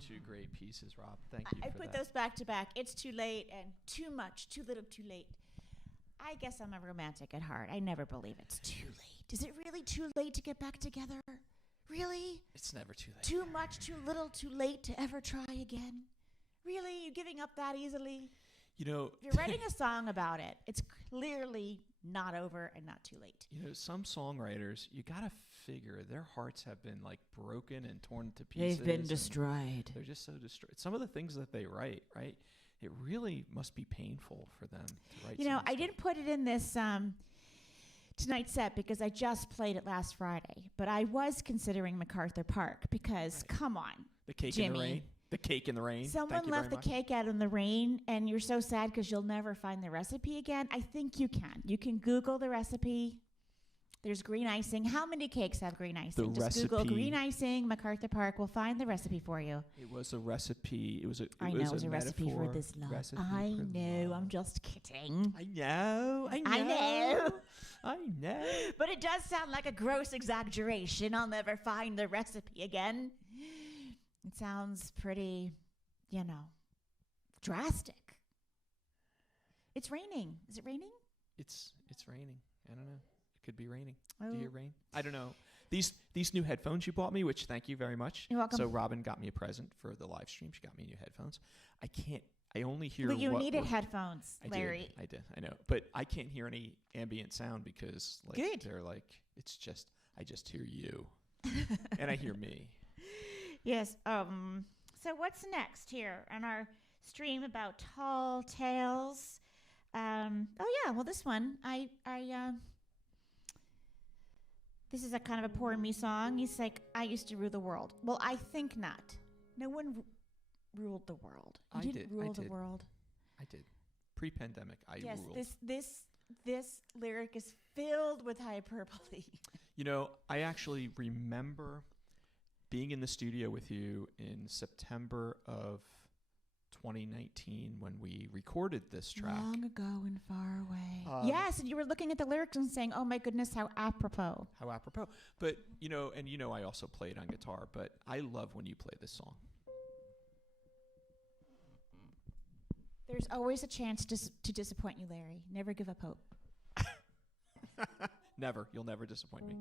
Two great pieces, Rob. Thank you I for put that. those back to back. It's too late and too much, too little, too late. I guess I'm a romantic at heart. I never believe it's too late. Is it really too late to get back together? Really? It's never too late. Too much, too little, too late to ever try again? Really? You giving up that easily? You know, If you're writing a song about it, it's clearly not over and not too late. you know, some songwriters, you gotta figure their hearts have been like broken and torn to pieces. They've been and destroyed. They're just so destroyed. Some of the things that they write, right? It really must be painful for them to write. You know, some of the I stuff. didn't put it in this tonight's set because I just played it last Friday. But I was considering MacArthur Park because, Right. come on, The cake in Jimmy. the rain. The cake in the rain. Someone Thank you left very the much. cake out in the rain, and you're so sad because you'll never find the recipe again. I think you can. You can Google the recipe. There's green icing. How many cakes have green icing? Just Google recipe- green icing, MacArthur Park. We'll find the recipe for you. It was a recipe. It was a. I know it was a recipe for metaphor, this love. recipe I for know. love. I'm just kidding. I know. I know. I know. I know. But it does sound like a gross exaggeration. I'll never find the recipe again. It sounds pretty, drastic. It's raining. Is it raining? It's raining. I don't know. It could be raining. Oh. Do you rain? I don't know. These new headphones you bought me, which thank you very much. You're welcome. So Robin got me a present for the live stream. She got me new headphones. I only hear. But you what needed we're- headphones, I Larry. did. I know. But I can't hear any ambient sound because Good. they're like I just hear you. And I hear me. Yes. So what's next here on our stream about tall tales. Oh yeah, well this one, this is a kind of a poor me song. He's like, I used to rule the world. Well, I think not. No one ruled the world. You I didn't did. rule I the did. world. I did. Pre-pandemic, I Yes, ruled. this lyric is filled with hyperbole. You know, I actually remember being in the studio with you in September of 2019 when we recorded this track. Long ago and far away. Um, And you were looking at the lyrics and saying, "Oh my goodness, how apropos." How apropos. But, I also played on guitar, but I love when you play this song. There's always a chance to disappoint you, Larry. Never give up hope. Never. You'll never disappoint me.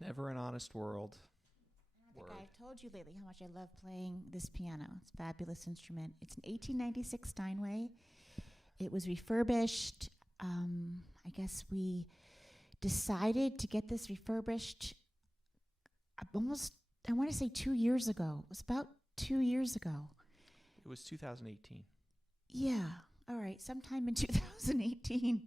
Never an honest world. I don't Word. think I've told you lately how much I love playing this piano. It's a fabulous instrument. It's an 1896 Steinway. It was refurbished. I guess we decided to get this refurbished I want to say 2 years ago. It was about 2 years ago. It was 2018. Yeah. All right. Sometime in 2018.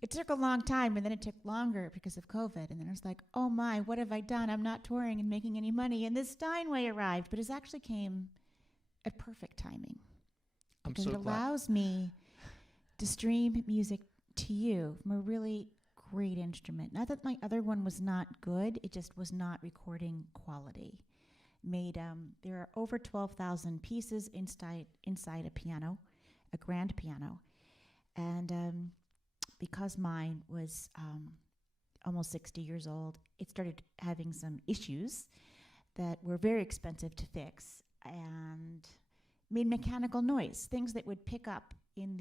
It took a long time, and then it took longer because of COVID. And then it was like, oh my, what have I done? I'm not touring and making any money. And this Steinway arrived, but it actually came at perfect timing. I'm Because so it glad. allows me to stream music to you from a really great instrument. Not that my other one was not good, it just was not recording quality. There are over 12,000 pieces inside a piano, a grand piano. And because mine was almost 60 years old, it started having some issues that were very expensive to fix and made mechanical noise, things that would pick up in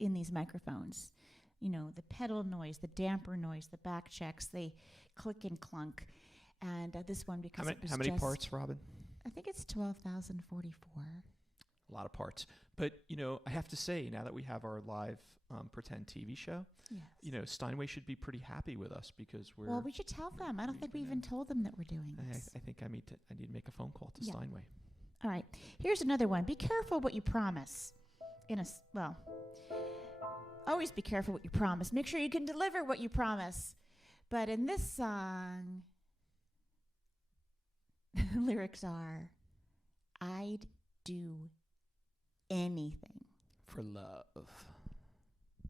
these microphones. You know, the pedal noise, the damper noise, the back checks, they click and clunk. And this one, because it was How many just- parts, Robin? I think it's 12,044. A lot of parts. But, I have to say, now that we have our live pretend TV show, Yes. Steinway should be pretty happy with us because we're... Well, we should tell them. I don't think we even told them that we're doing this. I think I need to make a phone call to Yeah. Steinway. All right. Here's another one. Be careful what you promise. Always be careful what you promise. Make sure you can deliver what you promise. But in this song, the lyrics are, I'd do anything. For love.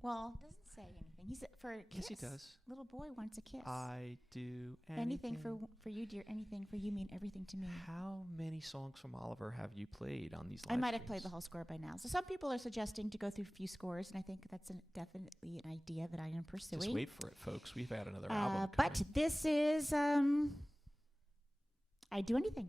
Well, it doesn't say anything. He said for a kiss. Yes, he does. Little boy wants a kiss. I do anything for you, dear. Anything for you mean everything to me. How many songs from Oliver have you played on these I live might have streams? played the whole score by now. So some people are suggesting to go through a few scores, and I think that's definitely an idea that I am pursuing. Just wait for it, folks. We've had another album But coming. this is I'd do anything.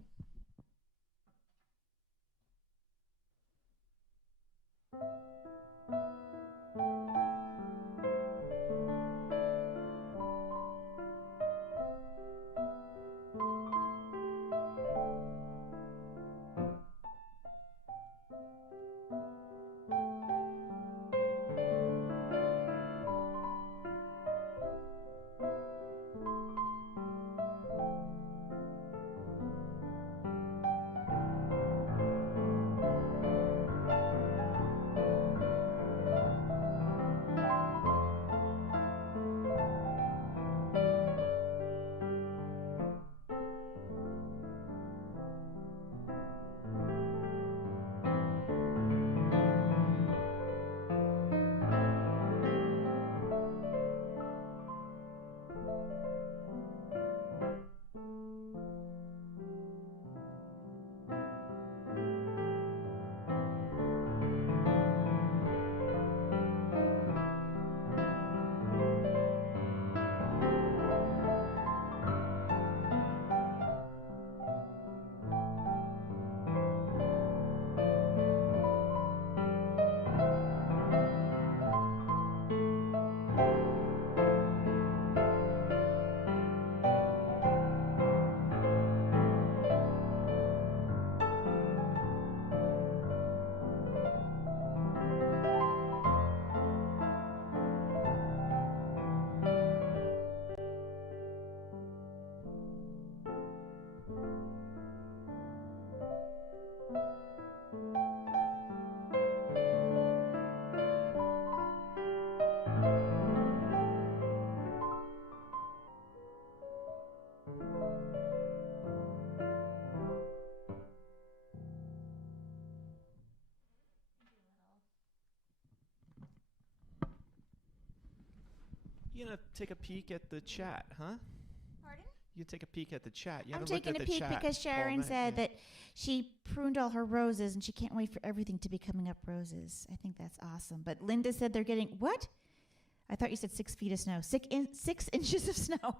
You gonna take a peek at the chat, huh? Pardon? You take a peek at the chat. You I'm haven't looked taking at a the peek chat because all Sharon night, said yeah. that she pruned all her roses and she can't wait for everything to be coming up roses. I think that's awesome. But Linda said they're getting what? I thought you said 6 feet of snow. 6 inches of snow.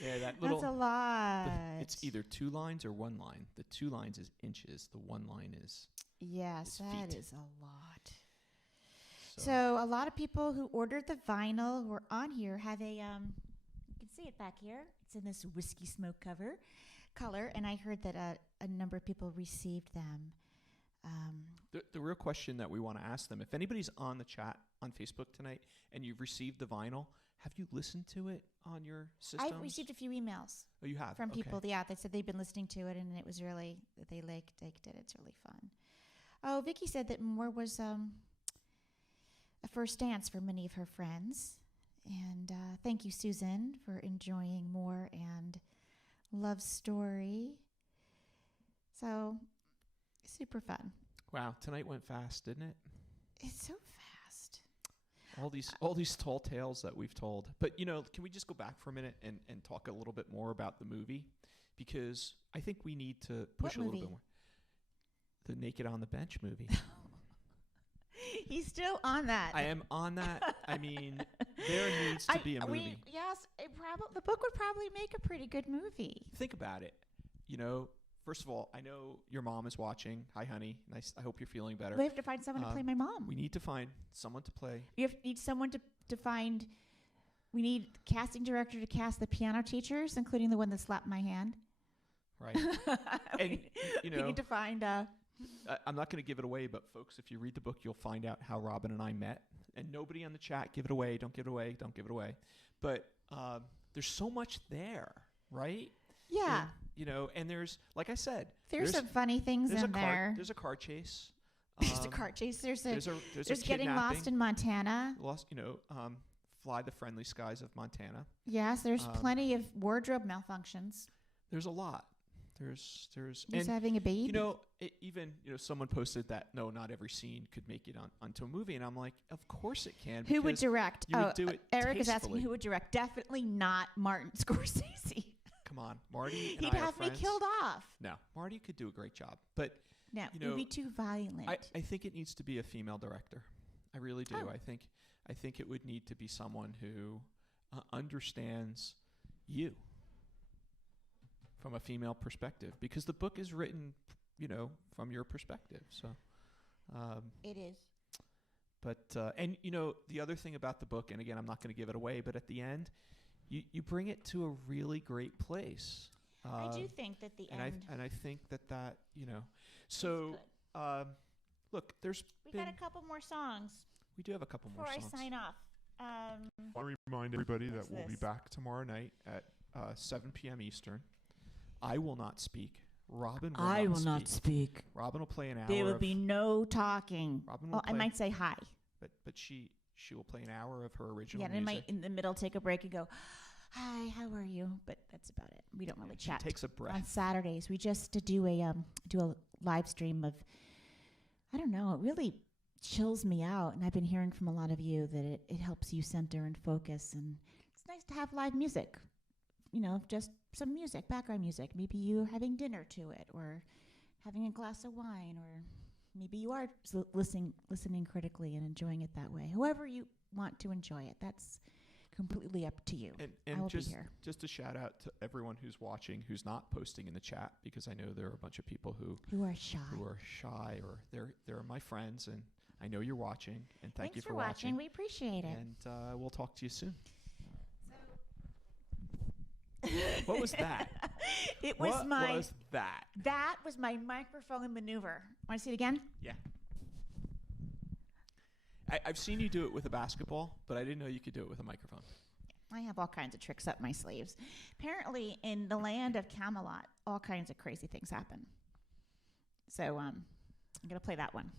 Yeah, that little. That's a lot. It's either 2 lines or 1 line. The 2 lines is inches. The 1 line is. Yes, that feet. is a lot. So a lot of people who ordered the vinyl who are on here have a you can see it back here. It's in this whiskey smoke color, and I heard that a number of people received them. The real question that we want to ask them, if anybody's on the chat on Facebook tonight and you've received the vinyl, have you listened to it on your systems? I've received a few emails Oh, you have? from Okay. people. Yeah, they said they've been listening to it, and it was really that they liked it. It's really fun. Oh, Vicky said that More was a first dance for many of her friends. And thank you, Susan, for enjoying More and Love Story. So, super fun. Wow, tonight went fast, didn't it? It's so fast. All these tall tales that we've told. But, can we just go back for a minute and talk a little bit more about the movie? Because I think we need to push What a little movie? bit more. The Naked on the Bench movie. He's still on that. I am on that. I mean, there needs to be a movie. Yes, the book would probably make a pretty good movie. Think about it. First of all, I know your mom is watching. Hi, honey. Nice. I hope you're feeling better. We have to find someone to play my mom. We need to find someone to play. Need someone to find. We need casting director to cast the piano teachers, including the one that slapped my hand. Right. And, we need to find. I'm not going to give it away, but folks, if you read the book, you'll find out how Robin and I met. And nobody on the chat, give it away. Don't give it away. Don't give it away. But there's so much there, right? Yeah. And there's, like I said, there's some funny things in there. There's a car chase. There's a car chase. There's a getting lost in Montana. Fly the friendly skies of Montana. Yes, there's plenty of wardrobe malfunctions. There's a lot. He's having a baby. Someone posted that not every scene could make it onto a movie, and I'm like, of course it can. Who would direct? You would do it Eric is asking tastefully. who would direct. Definitely not Martin Scorsese. Come on, Marty. And He'd I are have me friends. killed off. No, Marty could do a great job, but no, it would be too violent. I think it needs to be a female director. I really do. Oh. I think it would need to be someone who understands you from a female perspective, because the book is written, from your perspective. So it is. But the other thing about the book, and again, I'm not going to give it away, but at the end, you bring it to a really great place. I do think that the end. I think that So look, we got a couple more songs. We do have a couple more songs. Before I sign off. I want to remind everybody that we'll be this? back tomorrow night at 7 p.m. Eastern. I will not speak. Robin will not speak. Robin will play an hour. There will be no talking. Robin will play, I might say hi. But she will play an hour of her original Yeah, and I might in the middle take a break and go, hi, how are you? But that's about it. We don't really chat. She takes a breath. On Saturdays, we just do a live stream of, I don't know, it really chills me out. And I've been hearing from a lot of you that it helps you center and focus. And it's nice to have live music. Just some music, background music. Maybe you're having dinner to it, or having a glass of wine, or maybe you are listening critically and enjoying it that way. However you want to enjoy it, that's completely up to you. And I will just, be here. Just a shout out to everyone who's watching, who's not posting in the chat, because I know there are a bunch of people who are shy, or they're my friends, and I know you're watching. And thank you for watching. We appreciate it. And we'll talk to you soon. What was that? What was that? That was my microphone maneuver. Want to see it again? Yeah. I've seen you do it with a basketball, but I didn't know you could do it with a microphone. I have all kinds of tricks up my sleeves. Apparently, in the land of Camelot, all kinds of crazy things happen. So I'm going to play that one.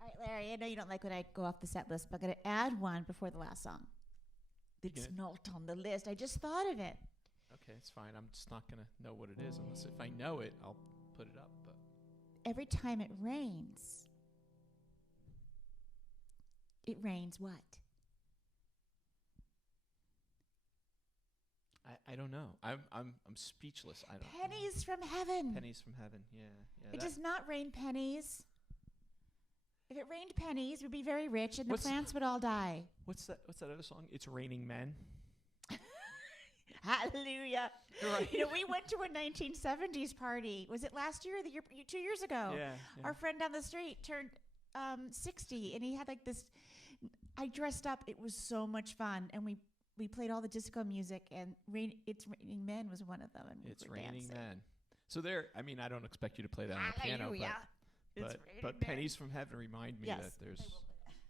All right, Larry, I know you don't like when I go off the set list, but I'm going to add one before the last song. It's not on the list. I just thought of it. Okay, it's fine. I'm just not going to know what it is unless if I know it, I'll put it up. But Every time it rains what? I don't know. I'm speechless. I don't. Pennies from heaven. Pennies from heaven. Yeah. It does not rain pennies. If it rained pennies, we'd be very rich and the What's- plants would all die. What's that other song? It's Raining Men. Hallelujah. Right. You know, we went to a 1970s party. Was it last year or the year, 2 years ago? Yeah. Our friend down the street turned 60, and he had like this. I dressed up. It was so much fun, and we played all the disco music, and It's Raining Men was one of them. And It's we were Raining dancing. Men. So there. I mean, I don't expect you to play that on the piano, Hallelujah. It's but Raining but Men. Pennies from Heaven remind me Yes, that there's. I will play that.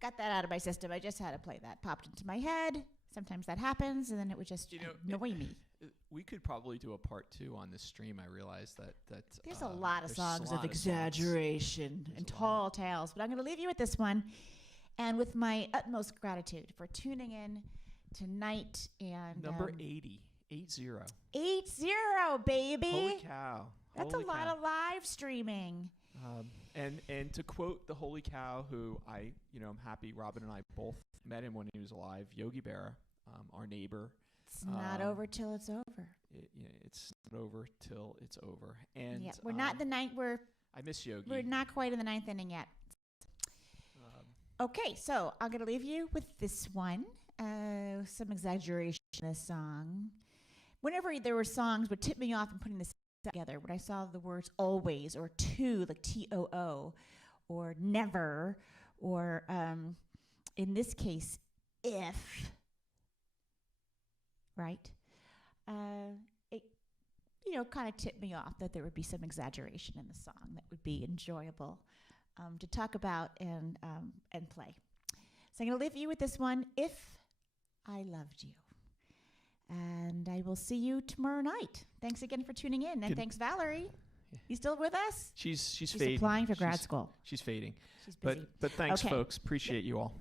Got that out of my system. I just had to play that. Popped into my head. sometimes that happens, and then it would just annoy me. We could probably do a part 2 on this stream. I realize that There's a lot of there's songs a lot of exaggeration and tall tales, but I'm going to leave you with this one, and with my utmost gratitude for tuning in tonight. And number 80, 80. 80, baby. Holy cow! That's Holy a lot cow. of live streaming. And to quote the Holy Cow, who I'm happy Robin and I both met him when he was alive, Yogi Berra, our neighbor. It's not over till it's over. It's not over till it's over. And we're not the ninth. I miss Yogi. We're not quite in the ninth inning yet. Okay, so I'm gonna leave you with this one. Some exaggeration in this song. Whenever there were songs would tip me off in putting this together, when I saw the words always or to, like TOO, or never, or in this case, if, right? It, kind of tipped me off that there would be some exaggeration in the song that would be enjoyable to talk about and play. So I'm going to leave you with this one, If I Loved You. And I will see you tomorrow night. Thanks again for tuning in. And thanks, Valerie. Yeah. You still with us? She's fading. Applying for grad school. She's fading. She's busy. But thanks, folks. Appreciate you all.